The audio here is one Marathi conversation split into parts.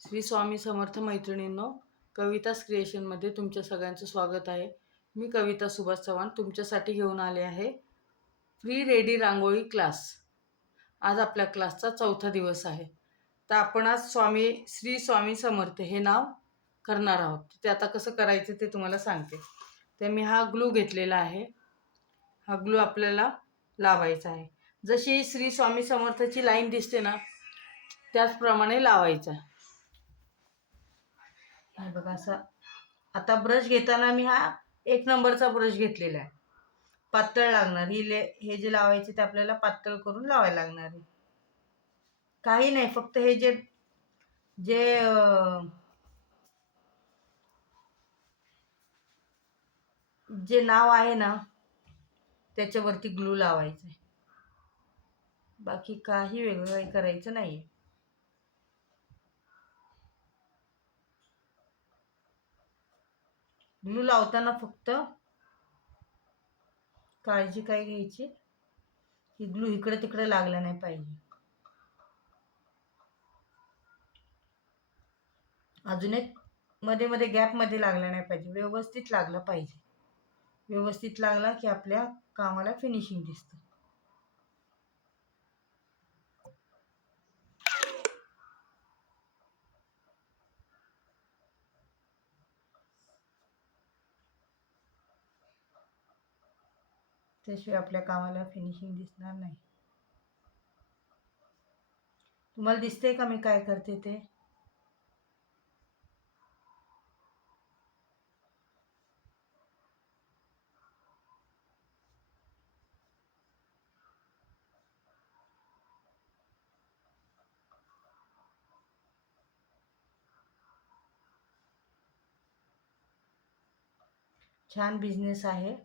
श्री स्वामी समर्थ मैत्रिणींनो, कवितास क्रिएशनमध्ये तुमच्या सगळ्यांचं स्वागत आहे. मी कविता सुभाष चव्हाण तुमच्यासाठी घेऊन आले आहे फ्री रेडी रांगोळी क्लास. आज आपल्या क्लासचा 4था दिवस आहे. तर आपण आज श्री स्वामी समर्थ हे नाव करणार आहोत. ते आता कसं करायचं ते तुम्हाला सांगते. तर मी हा ग्लू घेतलेला आहे. हा ग्लू आपल्याला लावायचा आहे. जशी श्री स्वामी समर्थची लाईन दिसते ना, त्याचप्रमाणे लावायचा. हे बघा असं. आता ब्रश घेताना मी हा 1 नंबरचा ब्रश घेतलेला आहे. पातळ लागणार हे जे लावायचे ते आपल्याला पातळ करून लावायला लागणार आहे. काही नाही, फक्त हे जे जे जे नाव आहे ना त्याच्यावरती ग्लू लावायचं आहे. बाकी काही वेगळं काही करायचं नाही. ग्लू लावताना फक्त काळजी काय घ्यायची की ग्लू इकडे तिकडे लागला नाही पाहिजे. अजून एक मध्ये मध्ये गॅप मध्ये लागला नाही पाहिजे. व्यवस्थित लागला पाहिजे. व्यवस्थित लागला की आपल्या कामाला फिनिशिंग दिसतं. त्याशिवाय आपल्या कामाला फिनिशिंग दिसणार नाही. तुम्हाला दिसतंय का मी काय करते ते? छान बिझनेस आहे.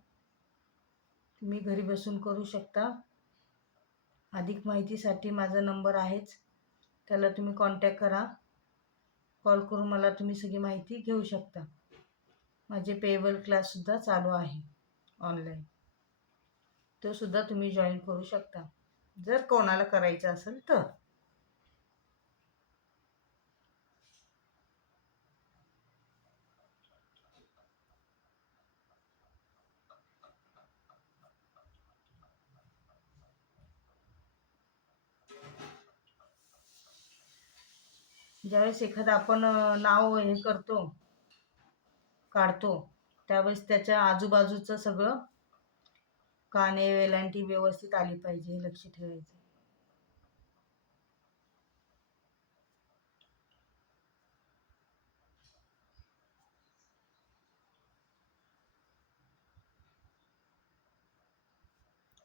तुम्ही घरी बसून करू शकता. अधिक माहितीसाठी माझा नंबर आहेच, त्याला तुम्ही कॉन्टॅक्ट करा. कॉल करून मला तुम्ही सगळी माहिती घेऊ शकता. माझे पेएबल क्लाससुद्धा चालू आहे ऑनलाईन. तो सुद्धा तुम्ही जॉईन करू शकता जर कोणाला करायचं असेल तर. ज्यावेळेस एखादं आपण नाव हे करतो काढतो त्यावेळेस त्याच्या आजूबाजूचं सगळं काने वेलांटी व्यवस्थित आली पाहिजे हे लक्ष ठेवायचं.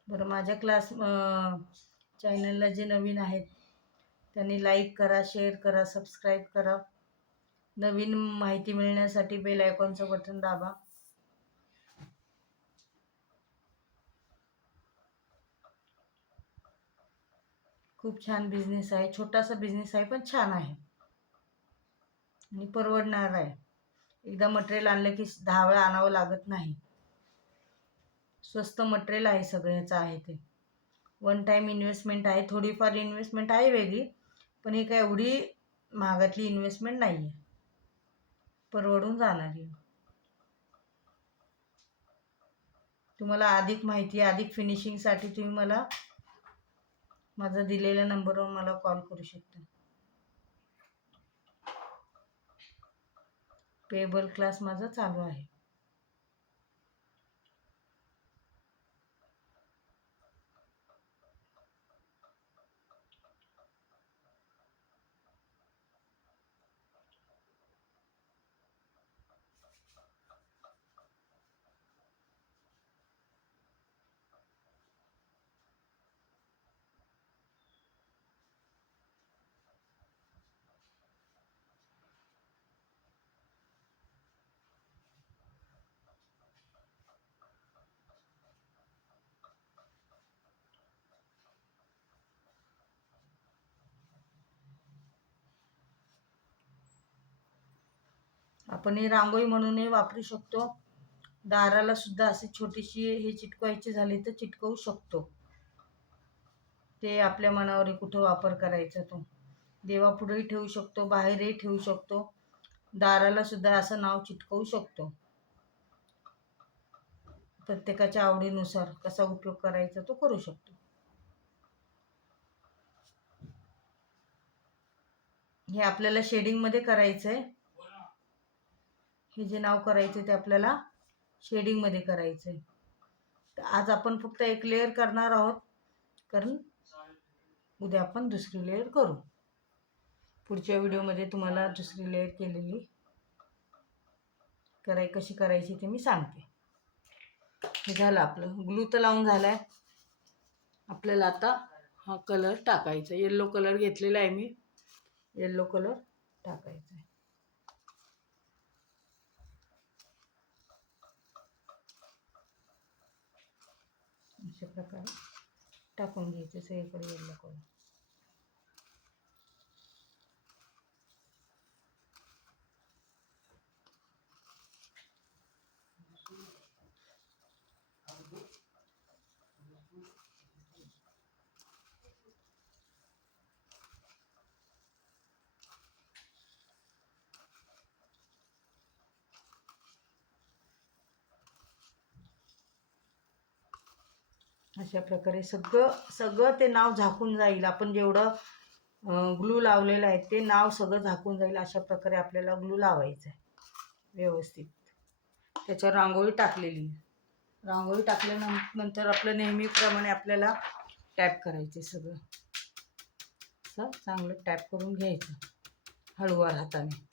बरं, माझ्या क्लास चॅनलला जे नवीन आहेत त्यांनी लाईक करा, शेअर करा, सबस्क्राईब करा. नवीन माहिती मिळण्यासाठी बेल आयकॉनचं बटन दाबा. खूप छान बिझनेस आहे. छोटासा बिझनेस आहे पण छान आहे आणि परवडणार आहे. एकदा मटेरियल आणलं की 10 वेळा आणावं लागत नाही. स्वस्त मटेरियल आहे सगळं ह्याचं आहे ते. 1 टाइम इन्व्हेस्टमेंट आहे. थोडीफार इन्व्हेस्टमेंट आहे वेगळी, पण ही काय एवढी महागातली इन्व्हेस्टमेंट नाही आहे. परवडून जाणारी. तुम्हाला अधिक माहिती, अधिक फिनिशिंगसाठी तुम्ही मला माझा दिलेल्या नंबरवर मला कॉल करू शकता. पेएबल क्लास माझा चालू आहे. आपण ही रांगोळी म्हणूनही वापरू शकतो. दाराला सुद्धा अशी छोटीशी हे चिटकवायची झाली तर चिटकवू शकतो. ते आपल्या मनावर कुठं वापर करायचा तो. देवापुढेही ठेवू शकतो, बाहेरही ठेवू शकतो, दाराला सुद्धा असं नाव चिटकवू शकतो. प्रत्येकाच्या आवडीनुसार कसा उपयोग करायचा तो करू शकतो. हे आपल्याला शेडिंगमध्ये करायचं आहे. हे जे नाव करायचं ते आपल्याला शेडिंगमध्ये करायचं आहे. तर आज आपण फक्त एक लेअर करणार आहोत, कारण उद्या आपण दुसरी लेअर करू. पुढच्या व्हिडिओमध्ये तुम्हाला दुसरी लेअर केलेली कशी करायची ते मी सांगते. हे झालं आपलं ग्लू तर लावून झालाय. आपल्याला आता हा कलर टाकायचा. येलो कलर घेतलेला आहे मी. येलो कलर टाकायचा आहे. अशा प्रकारे टाकून घ्यायचं सगळीकडे येलो कलर. अशा प्रकारे सगळं ते नाव झाकून जाईल. आपण जेवढं ग्लू लावलेलं आहे ते नाव सगळं झाकून जाईल. अशा प्रकारे आपल्याला ग्लू लावायचं आहे व्यवस्थित. त्याच्यावर रांगोळी टाकलेली. रांगोळी टाकल्यानंतर आपलं नेहमीप्रमाणे आपल्याला टॅप करायचे. सगळं असं चांगलं टॅप करून घ्यायचं हळूवार हाताने.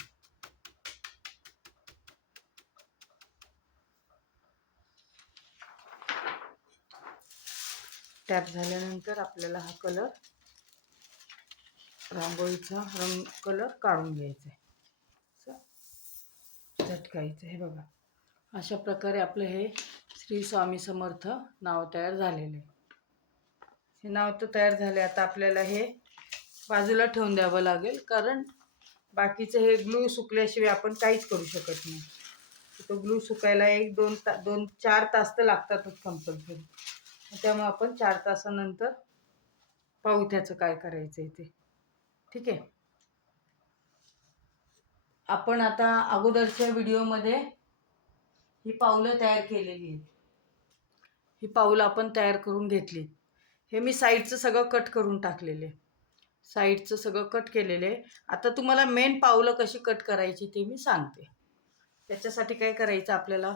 टॅप झाल्यानंतर आपल्याला हा कलर, रांगोळीचा कलर काढून घ्यायचा आहे. झटकायचं. हे बघा अशा प्रकारे आपलं हे श्री स्वामी समर्थ नाव तयार झालेलं आहे. हे नाव तर तयार झाले. आता आपल्याला हे बाजूला ठेवून द्यावं लागेल, कारण बाकीचं हे ग्लू सुकल्याशिवाय आपण काहीच करू शकत नाही. तो ग्लू सुकायला 2-4 तास तर लागतातच कंपल्सरी. त्यामुळे आपण 4 तासानंतर पाहू त्याचं काय करायचं आहे ते. ठीक आहे. आपण आता अगोदरच्या व्हिडिओमध्ये ही पाऊलं तयार केलेली आहेत. ही पाऊलं आपण तयार करून घेतली. हे मी साईडचं सगळं कट करून टाकलेले. साईडचं सगळं कट केलेले. आता तुम्हाला मेन पाऊलं कशी कट करायची ते मी सांगते. त्याच्यासाठी काय करायचं आपल्याला,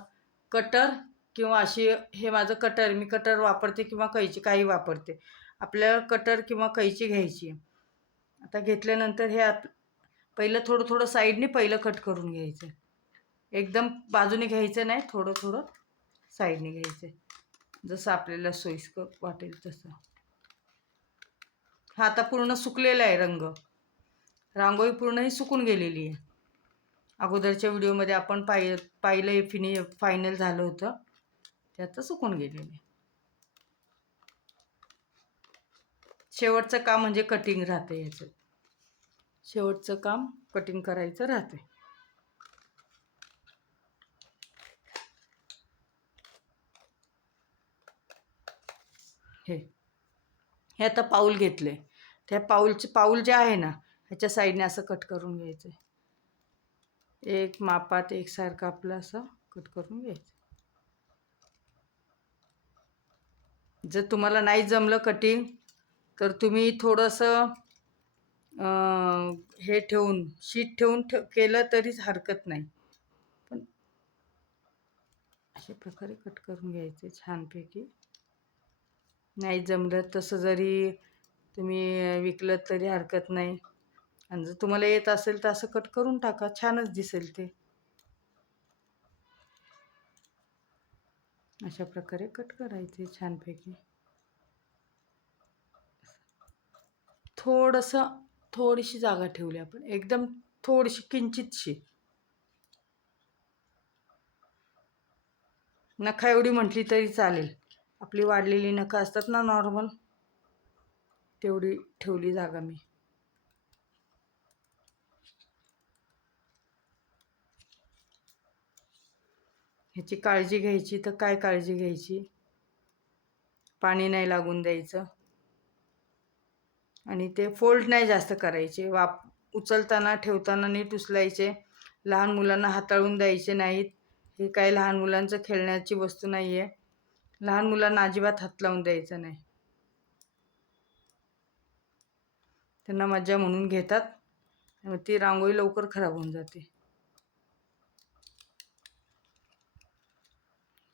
कटर किंवा अशी, हे माझं कटर, मी कटर वापरते किंवा कैची काही वापरते. आपल्याला कटर किंवा कैची घ्यायची. आता घेतल्यानंतर हे पहिलं थोडं साईडने पहिलं कट करून घ्यायचं. एकदम बाजूने घ्यायचं नाही, थोडं साईडने घ्यायचं, जसं आपल्याला सोयीस्कर वाटेल तसं. हा आता पूर्ण सुकलेला आहे रंग. रांगोळी पूर्ण ही सुकून गेलेली आहे. अगोदरच्या व्हिडिओमध्ये आपण पाहिलं फायनल झालं होतं, ते आता सुकून गेलेलं आहे. शेवटचं काम म्हणजे कटिंग राहते. याचं शेवटचं काम कटिंग करायचं राहते. हे आता पाऊल घेतले. त्या पाऊल जे आहे ना, ह्याच्या साईडने असं कट करून घ्यायचं. एक मापात एकसारखं आपलं असं कट करून घ्यायचं. जर तुम्हाला नाही जमलं कटिंग, तर तुम्ही थोडंसं हे ठेवून, शीट ठेवून केलं तरीच हरकत नाही. पण अशा प्रकारे कट करून घ्यायचे छानपैकी. नाही जमलं तसं जरी तुम्ही विकलं तरी हरकत नाही. आणि जर तुम्हाला येत असेल तर असं कट करून टाका, छानच दिसेल ते. अशा प्रकारे कट करायचे छानपैकी. थोडीशी जागा ठेवली आपण, एकदम थोडीशी किंचितशी. नखा एवढी म्हटली तरी चालेल. आपली वाढलेली नखं असतात ना नॉर्मल, तेवढी ठेवली जागा मी. ह्याची काळजी घ्यायची तर काय काळजी घ्यायची, पाणी नाही लागून द्यायचं. आणि ते फोल्ड नाही जास्त करायचे. उचलताना ठेवताना नीट उचलायचे. लहान मुलांना हाताळून द्यायचे नाहीत. हे काही लहान मुलांचं खेळण्याची वस्तू नाही आहे. लहान मुलांना अजिबात हात लावून द्यायचा नाही. त्यांना मज्जा म्हणून घेतात, मग ती रांगोळी लवकर खराब होऊन जाते.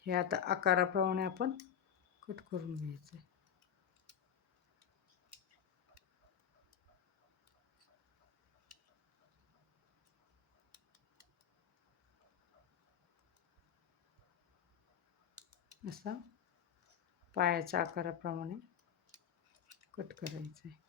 हे आता आकाराप्रमाणे आपण कट करून घ्यायचं. असा पायाच्या आकाराप्रमाणे कट करायचं आहे.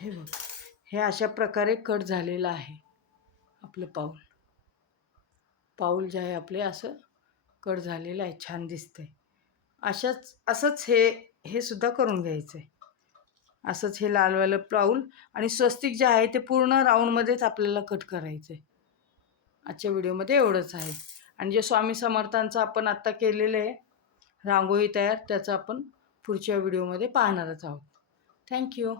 हे बघ, हे अशा प्रकारे कट झालेलं आहे आपलं पाऊल. पाऊल जे आहे आपले असं कट झालेलं आहे, छान दिसतंय. असंच हे सुद्धा करून घ्यायचं आहे. असंच हे लालवालं पाऊल आणि स्वस्तिक जे आहे ते पूर्ण राऊंडमध्येच आपल्याला कट करायचं आहे. आजच्या व्हिडिओमध्ये एवढंच आहे. आणि जे स्वामी समर्थांचं आपण आत्ता केलेलं आहे रांगोळी तयार, त्याचं आपण पुढच्या व्हिडिओमध्ये पाहणारच आहोत. थँक्यू.